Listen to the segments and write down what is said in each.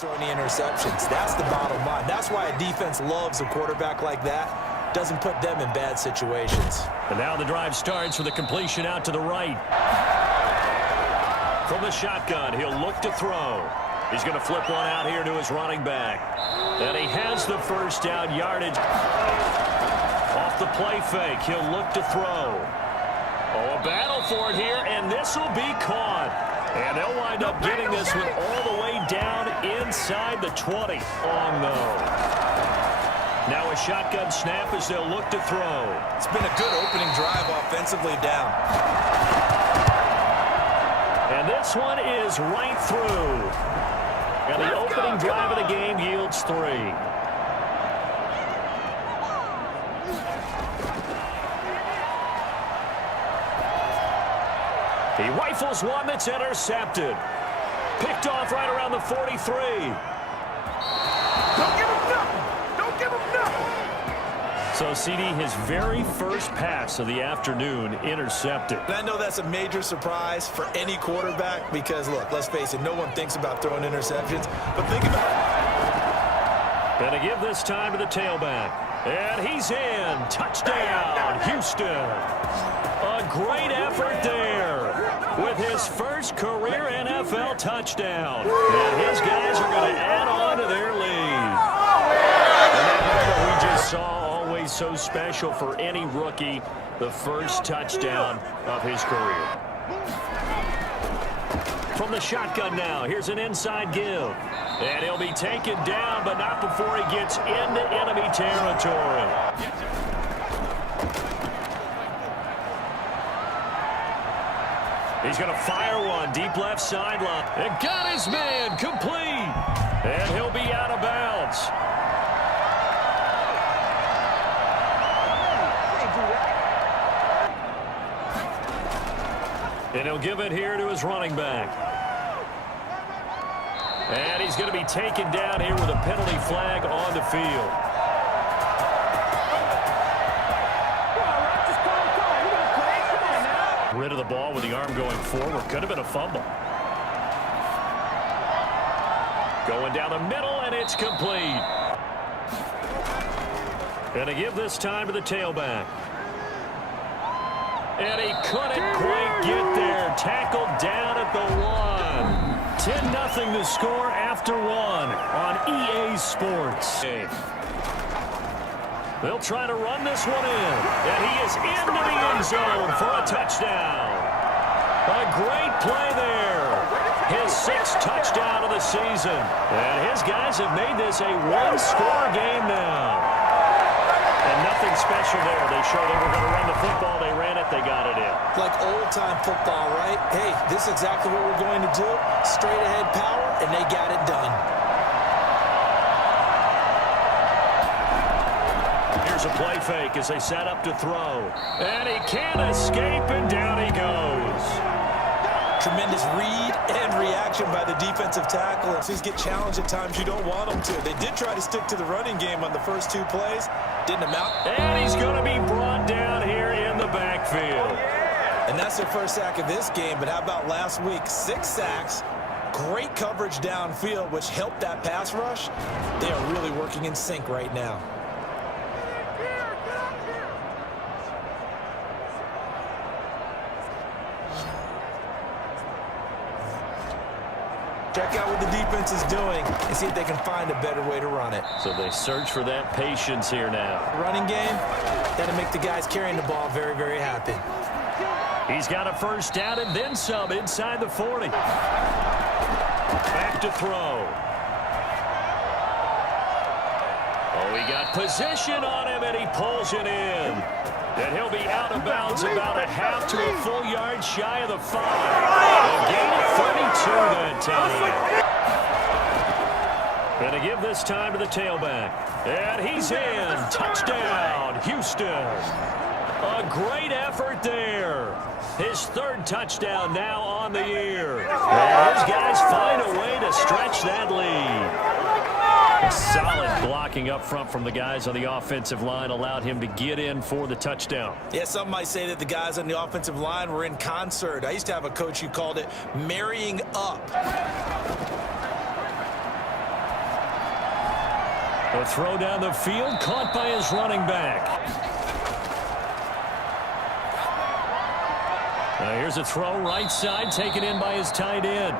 throwing the interceptions. That's the bottom line. That's why a defense loves a quarterback like that. Doesn't put them in bad situations. And now the drive starts with a completion out to the right. From the shotgun, he'll look to throw. He's going to flip one out here to his running back. And he has the first down yardage. Off the play fake, he'll look to throw. Oh, a battle for it here, and this will be caught. And they'll wind up getting this one all the way down inside the 20. Long though. Now a shotgun snap as they'll look to throw. It's been a good opening drive offensively down. And this one is right through. And the opening drive of the game yields 3. He rifles one that's intercepted. Picked off right around the 43. Don't give him nothing. Don't give him nothing. So, CD, his very first pass of the afternoon intercepted. And I know that's a major surprise for any quarterback because, look, let's face it, no one thinks about throwing interceptions. But think about it. And to give this time to the tailback. And he's in. Touchdown, Houston. A great effort there with his first career NFL touchdown. And his guys are going to add on to their lead. And that we just saw, always so special for any rookie, the first touchdown of his career. From the shotgun now, here's an inside give. And he'll be taken down, but not before he gets into enemy territory. He's going to fire one deep left sideline. And got his man complete. And he'll be out of bounds. And he'll give it here to his running back. And he's going to be taken down here with a penalty flag on the field. Rid of the ball with the arm going forward. Could have been a fumble. Going down the middle, and it's complete. And to give this time to the tailback. And he couldn't quite get there. Tackled down at the 1. 10-0 the score after 1 on EA Sports. They'll try to run this one in. And he is into the end zone for a touchdown. A great play there. His 6th touchdown of the season. And his guys have made this a one-score game now. And nothing special there. They showed they were going to run the football. They ran it. They got it in. Like old-time football, right? Hey, this is exactly what we're going to do. Straight-ahead power, and they got it done. Here's a play fake as they set up to throw. And he can't escape, and down he goes. Tremendous read and reaction by the defensive tackle. If these get challenged at times, you don't want them to. They did try to stick to the running game on the first 2 plays. Didn't amount. And he's going to be brought down here in the backfield. And that's their first sack of this game. But how about last week? 6 sacks. Great coverage downfield, which helped that pass rush. They are really working in sync right now. Check out what the defense is doing and see if they can find a better way to run it. So they search for that patience here now. Running game, that'll make the guys carrying the ball very, very happy. He's got a first down and then some inside the 40. Back to throw. Oh, he got position on him, and he pulls it in. And he'll be out of bounds about a half to a full yard shy of the 5. A gain of 32 that time. And to give this time to the tailback. And he's in. Touchdown, Houston. A great effort there. His 3rd touchdown now on the year. And his guys find a way to stretch that lead. Solid blocking up front from the guys on the offensive line allowed him to get in for the touchdown. Yeah, some might say that the guys on the offensive line were in concert. I used to have a coach who called it marrying up. A throw down the field, caught by his running back. Now here's a throw right side, taken in by his tight end.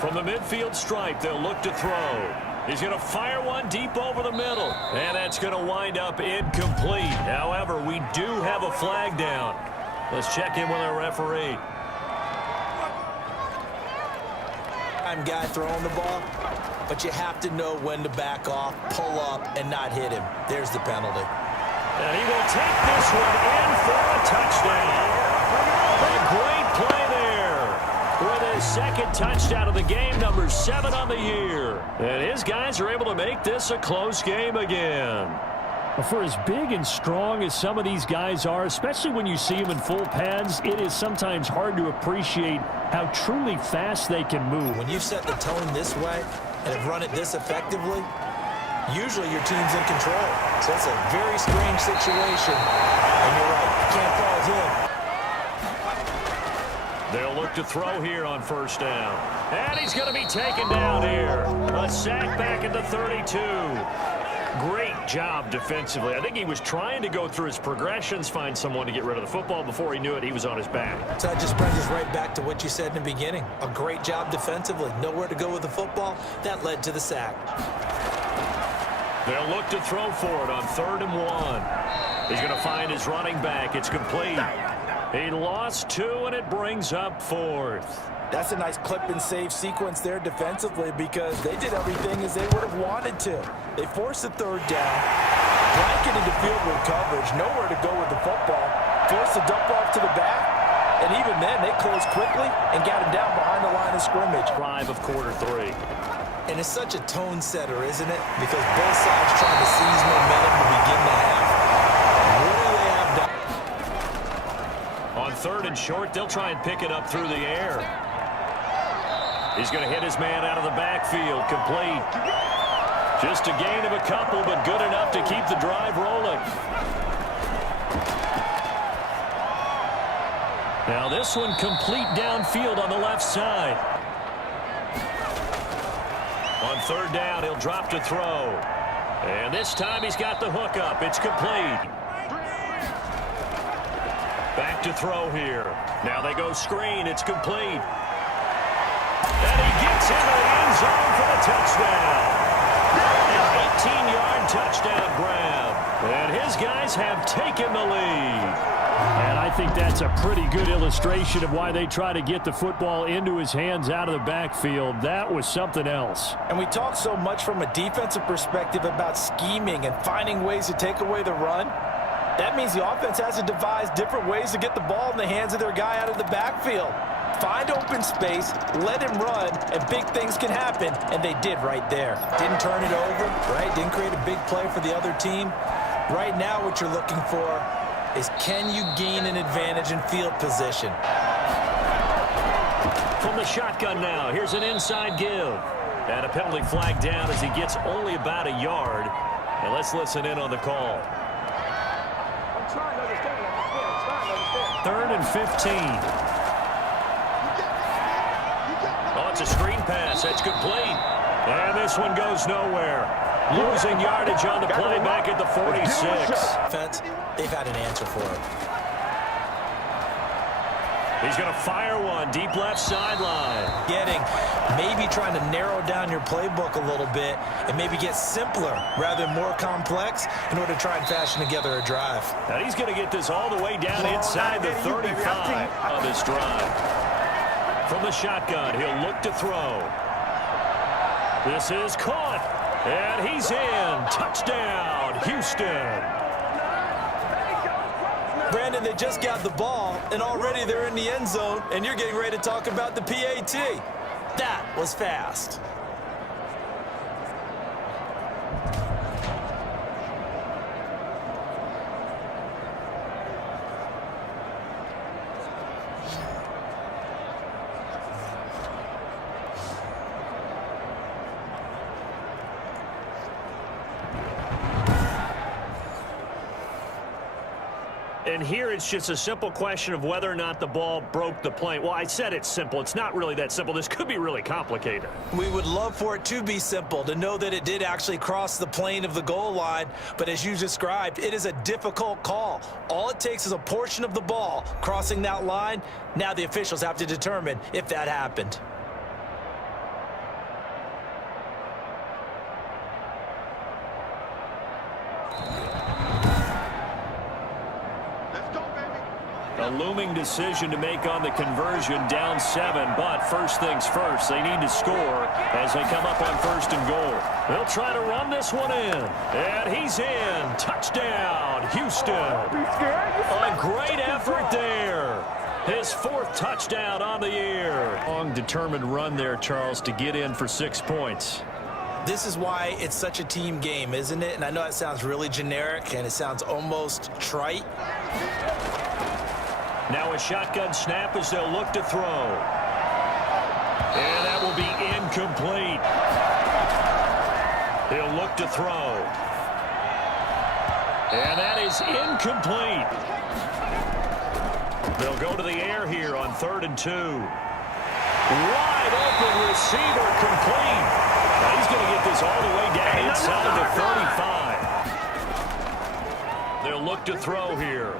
From the midfield stripe, they'll look to throw. He's going to fire one deep over the middle. And that's going to wind up incomplete. However, we do have a flag down. Let's check in with our referee. I'm guy throwing the ball, but you have to know when to back off, pull up, and not hit him. There's the penalty. And he will take this one in for a touchdown. A great play there with his second touchdown of the game, number 7 on the year. And his guys are able to make this a close game again. For as big and strong as some of these guys are, especially when you see them in full pads, it is sometimes hard to appreciate how truly fast they can move. When you set the tone this way and have run it this effectively, usually your team's in control. So it's a very strange situation. And you're right, you can't fault him. They'll look to throw here on first down. And he's going to be taken down here. A sack back at the 32. Great job defensively. I think he was trying to go through his progressions, find someone to get rid of the football. Before he knew it, he was on his back. So that just brings us right back to what you said in the beginning. A great job defensively. Nowhere to go with the football. That led to the sack. They'll look to throw for it on 3rd and 1. He's going to find his running back. It's complete. He lost 2, and it brings up 4th. That's a nice clip and save sequence there defensively because they did everything as they would have wanted to. They forced the 3rd down, blanketed the field with coverage, nowhere to go with the football, forced the dump off to the back, and even then they closed quickly and got him down behind the line of scrimmage. Drive of quarter 3. And it's such a tone setter, isn't it? Because both sides trying to seize momentum to begin the half. What do they have done? On 3rd and short, they'll try and pick it up through the air. He's going to hit his man out of the backfield, complete. Just a gain of a couple, but good enough to keep the drive rolling. Now this one complete downfield on the left side. On 3rd down, he'll drop to throw. And this time he's got the hook up. It's complete. Back to throw here. Now they go screen. It's complete. And he gets into the end zone for the touchdown. An 18-yard touchdown grab. And his guys have taken the lead. And I think that's a pretty good illustration of why they try to get the football into his hands out of the backfield. That was something else. And we talk so much from a defensive perspective about scheming and finding ways to take away the run. That means the offense has to devise different ways to get the ball in the hands of their guy out of the backfield. Find open space, let him run, and big things can happen. And they did right there. Didn't turn it over, right? Didn't create a big play for the other team. Right now what you're looking for is can you gain an advantage in field position? From the shotgun now, here's an inside give. And a penalty flag down as he gets only about a yard. And let's listen in on the call. I'm trying to understand. I'm trying to understand. 3rd and 15. Oh, it's a screen pass. That's complete. And this one goes nowhere. Losing yardage on the play back at the 46. Defense, they've had an answer for it. He's going to fire one deep left sideline. Maybe trying to narrow down your playbook a little bit and maybe get simpler rather than more complex in order to try and fashion together a drive. Now he's going to get this all the way down inside the 35 of this drive. From the shotgun, he'll look to throw. This is caught, and he's in. Touchdown, Houston. Brandon, they just got the ball, and already they're in the end zone, and you're getting ready to talk about the PAT. That was fast. And here it's just a simple question of whether or not the ball broke the plane. Well, I said it's simple. It's not really that simple. This could be really complicated. We would love for it to be simple, to know that it did actually cross the plane of the goal line. But as you described, it is a difficult call. All it takes is a portion of the ball crossing that line. Now the officials have to determine if that happened. A looming decision to make on the conversion, down 7, but first things first, they need to score as they come up on 1st and goal. They'll try to run this one in, and he's in. Touchdown, Houston. A great effort there. His 4th touchdown on the year. Long, determined run there, Charles, to get in for 6 points. This is why it's such a team game, isn't it? And I know it sounds really generic, and it sounds almost trite. Now a shotgun snap as they'll look to throw. And that will be incomplete. He'll look to throw. And that is incomplete. They'll go to the air here on 3rd and 2. Wide open receiver, complete. Now he's going to get this all the way down inside the 35. They'll look to throw here.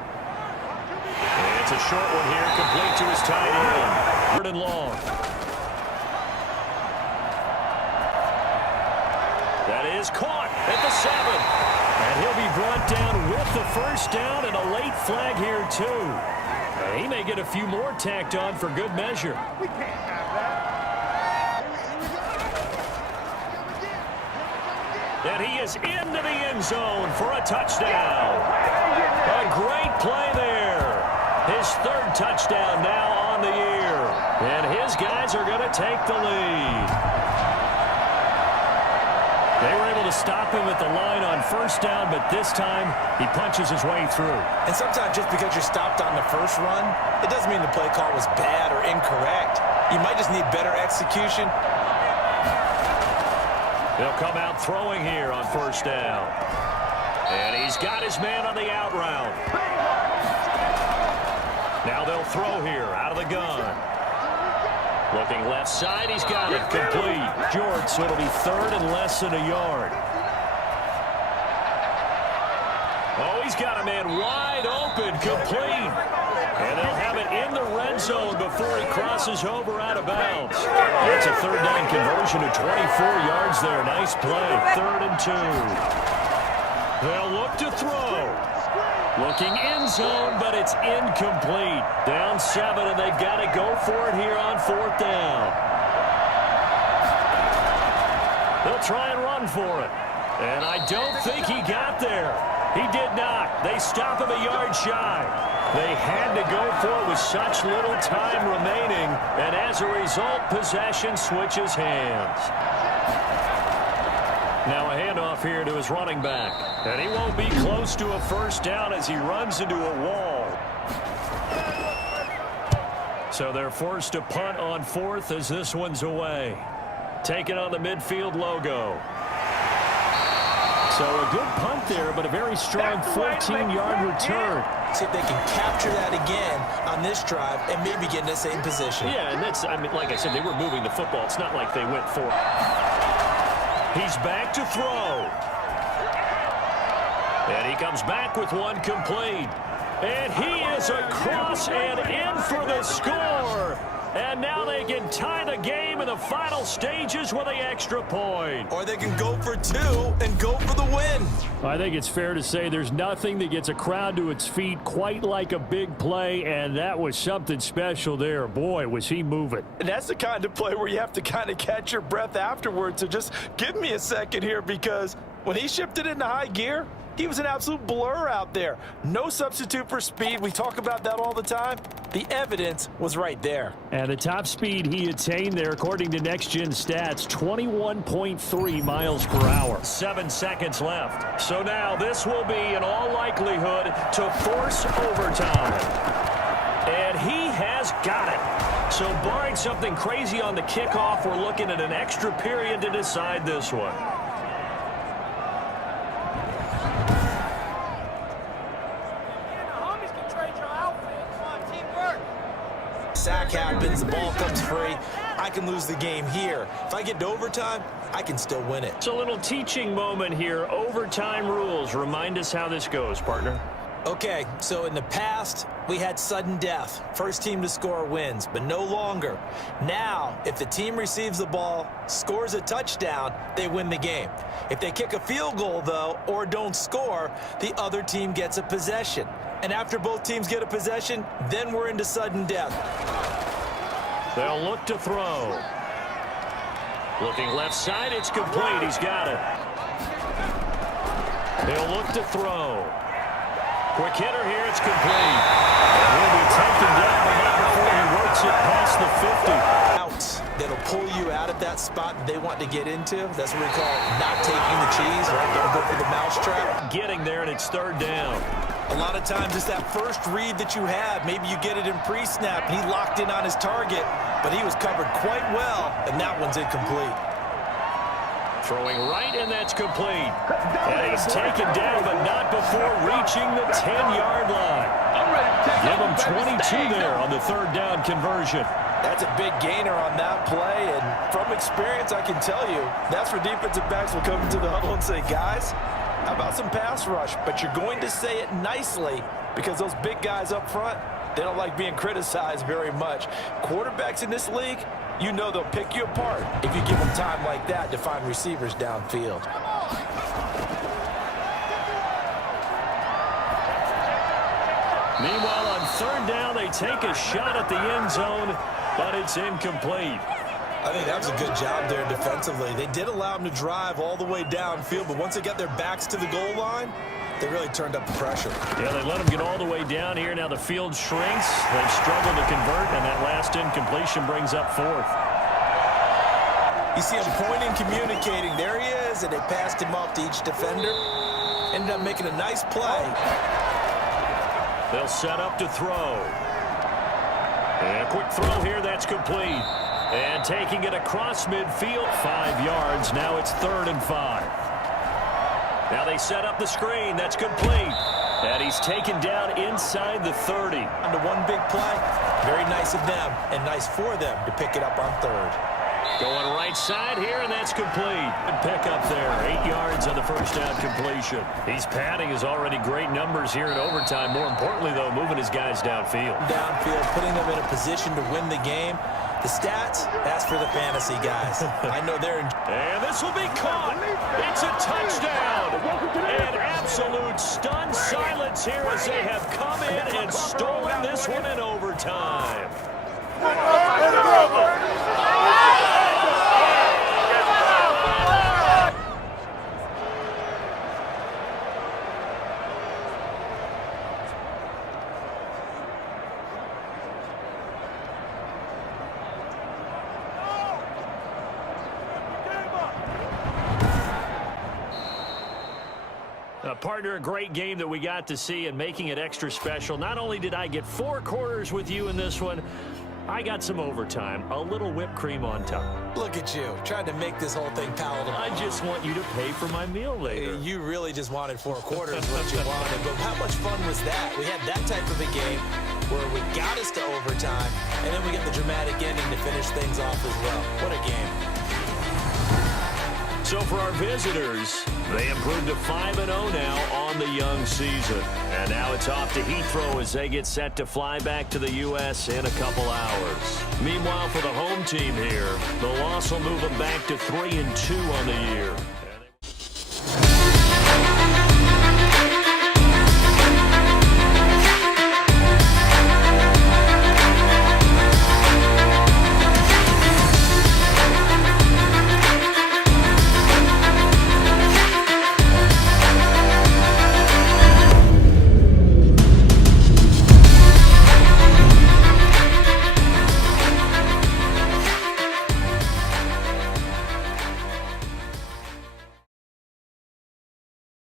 And it's a short one here, complete to his tight end. 3rd and long. That is caught at the 7. And he'll be brought down with the 1st down and a late flag here, too. And he may get a few more tacked on for good measure. We can't have that. And he is into the end zone for a touchdown. A great play there. His 3rd touchdown now on the year. And his guys are going to take the lead. They were able to stop him at the line on 1st down, but this time he punches his way through. And sometimes just because you're stopped on the first run, it doesn't mean the play call was bad or incorrect. You might just need better execution. They'll come out throwing here on 1st down. And he's got his man on the out route. Now they'll throw here out of the gun. Looking left side, he's got it complete. George, so it'll be 3rd and less than a yard. Oh, he's got a man wide open, complete. And they'll have it in the red zone before he crosses over out of bounds. That's a 3rd down conversion of 24 yards there. Nice play. 3rd and 2. They'll look to throw. Looking end zone, but it's incomplete. Down 7, and they've got to go for it here on 4th down. They'll try and run for it. And I don't think he got there. He did not. They stop him a yard shy. They had to go for it with such little time remaining, and as a result, possession switches hands. Now a handoff here to his running back. And he won't be close to a 1st down as he runs into a wall. So they're forced to punt on 4th as this one's away. Taking on the midfield logo. So a good punt there, but a very strong 14-yard return. See if they can capture that again on this drive and maybe get in the same position. Yeah, and that's, I mean, like I said, they were moving the football. It's not like they went for it. He's back to throw. And he comes back with one complete. And he is across and in for the score. And now they can tie the game in the final stages with the extra point. Or they can go for 2 and go for the win. I think it's fair to say there's nothing that gets a crowd to its feet quite like a big play, and that was something special there. Boy, was he moving. And that's the kind of play where you have to kind of catch your breath afterwards. So just give me a second here, because when he shifted into high gear, he was an absolute blur out there. No substitute for speed. We talk about that all the time. The evidence was right there. And the top speed he attained there, according to Next Gen Stats, 21.3 miles per hour. 7 seconds left. So now this will be, in all likelihood, to force overtime. And he has got it. So barring something crazy on the kickoff, we're looking at an extra period to decide this one. time's free. I can lose the game here. If I get to overtime, I can still win it. It's a little teaching moment here. Overtime rules. Remind us how this goes, partner. Okay, so in the past, we had sudden death. First team to score wins, but no longer. Now, if the team receives the ball, scores a touchdown, they win the game. If they kick a field goal, though, or don't score, the other team gets a possession. And after both teams get a possession, then we're into sudden death. They'll look to throw. Looking left side, it's complete. He's got it. They'll look to throw. Quick hitter here, it's complete. And he'll be taken down, but not before he works it past the 50. Outs that'll pull you out of that spot they want to get into. That's what we call not taking the cheese, right? Don't go for the mousetrap. Getting there, and it's third down. A lot of times it's that first read that you have. Maybe you get it in pre-snap, and he locked in on his target, but he was covered quite well, and that one's incomplete. Throwing right, and that's complete. And he's taken down, but not before reaching the 10-yard line. Give him 22 there on the third down conversion. That's a big gainer on that play, and from experience, I can tell you, that's where defensive backs will come into the huddle and say, guys, how about some pass rush? But you're going to say it nicely because those big guys up front, they don't like being criticized very much. Quarterbacks in this league, you know they'll pick you apart if you give them time like that to find receivers downfield. Meanwhile, on third down, they take a shot at the end zone, but it's incomplete. I think that was a good job there defensively. They did allow them to drive all the way downfield, but once they got their backs to the goal line, they really turned up the pressure. Yeah, they let them get all the way down here. Now the field shrinks. They've struggled to convert, and that last incompletion brings up fourth. You see him pointing, communicating. There he is, and they passed him off to each defender. Ended up making a nice play. They'll set up to throw. And a quick throw here, that's complete. And taking it across midfield, 5 yards. Now it's 3rd and 5. Now they set up the screen. That's complete. And he's taken down inside the 30. On to one big play. Very nice of them and nice for them to pick it up on third. Going right side here, and that's complete. Good pick up there. 8 yards on the first down completion. He's padding his already great numbers here in overtime. More importantly, though, moving his guys downfield. Downfield, putting them in a position to win the game. The stats, that's for the fantasy guys. I know they're in. And this will be caught. It's a touchdown. An absolute stunned silence here as they have come in and stolen this one in overtime. Partner, a great game that we got to see and making it extra special. Not only did I get 4 quarters with you in this one, I got some overtime, a little whipped cream on top. Look at you, trying to make this whole thing palatable. I just want you to pay for my meal later. You really just wanted 4 quarters what you wanted, but how much fun was that? We had that type of a game where we got us to overtime, and then we get the dramatic ending to finish things off as well. What a game. So for our visitors, they improved to 5-0 now on the young season. And now it's off to Heathrow as they get set to fly back to the U.S. in a couple hours. Meanwhile, for the home team here, the loss will move them back to 3-2 on the year.